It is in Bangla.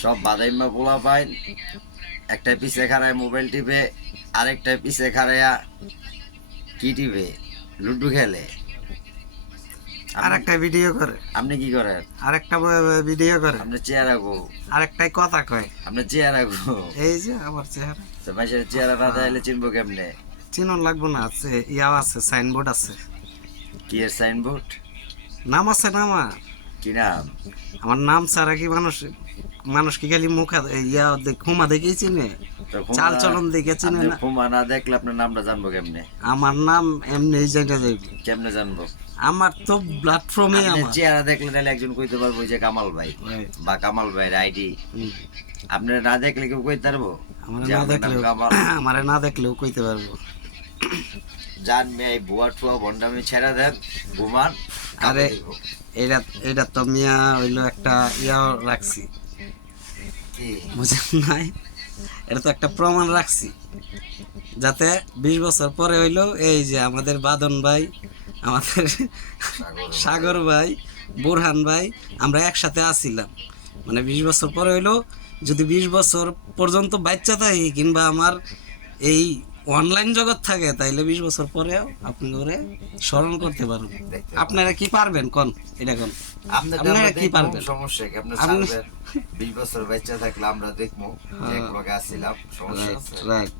সব বাদাইম্মা পোলা পাইন একটা পিছে খাড়ায় মোবাইল টিপে, আরেকটা পিছে খাড়াইয়া কি টিপে লুডু খেলে। আরেকটা ভিডিও করে, আপনি কি করেন? আরেকটা ভিডিও করে, আপনার চেহারা গো, আরেকটাই কথা কয়। আপনার চেহারা গো। এই যে আমার চেহারা, তো মাসের চেহারা না দেখলে চিনবো কেমনে? চিনন লাগবো না, আছে ইয়াও আছে, সাইনবোর্ড আছে। কি এর সাইনবোর্ড? নাম আছে না আমার? কি নাম? আমার নাম ছাড়া কি মানুষ কি খালি মুখ ইয়া খুমা দেখেই চিনে, চাল চলন দেখে চিনে না। ফুমা না দেখলে আপনার নামটা জানবো কেমনে? আমার নাম এমনি জায়গা যাইবে, কেমনে জানবো? আমার তো প্ল্যাটফর্মে আমার চেহারা দেখলে তাহলে একজন কইতে পারবো যে কামাল ভাই বা কামাল ভাইয়ের আইডি। আপনারা না দেখলে কেউ কইতে পারবো? আমারে না দেখলেও কইতে পারবো। জান মেয়ে বুয়া টুয়া ভন্ডামি ছেড়া দেন, ঘুমান। আরে এটা তো মিয়া হইলো একটা ইয়া রাখছি, বুঝেন নাই? এটা তো একটা প্রমাণ রাখছি, যাতে 20 বছর পরে হইলো এই যে আমাদের বাদন ভাই, আমাদের সাগর ভাই, বোরহান ভাই, আমরা একসাথে আসিলাম। মানে 20 বছর পরে হইলো, যদি 20 বছর পর্যন্ত বাচ্চা থাকি কিংবা আমার এই অনলাইন জগৎ থাকে, তাইলে 20 বছর পরেও আপনি করে স্মরণ করতে পারবেন। আপনারা কি পারবেন কোন? এটা কোন আপনারা কি পারবেন? সমস্যা কি? আপনার 20 বছর বাচ্চা থাকলে আমরা দেখবো এক লগে আসছিলাম, সমস্যা আছে? রাইট।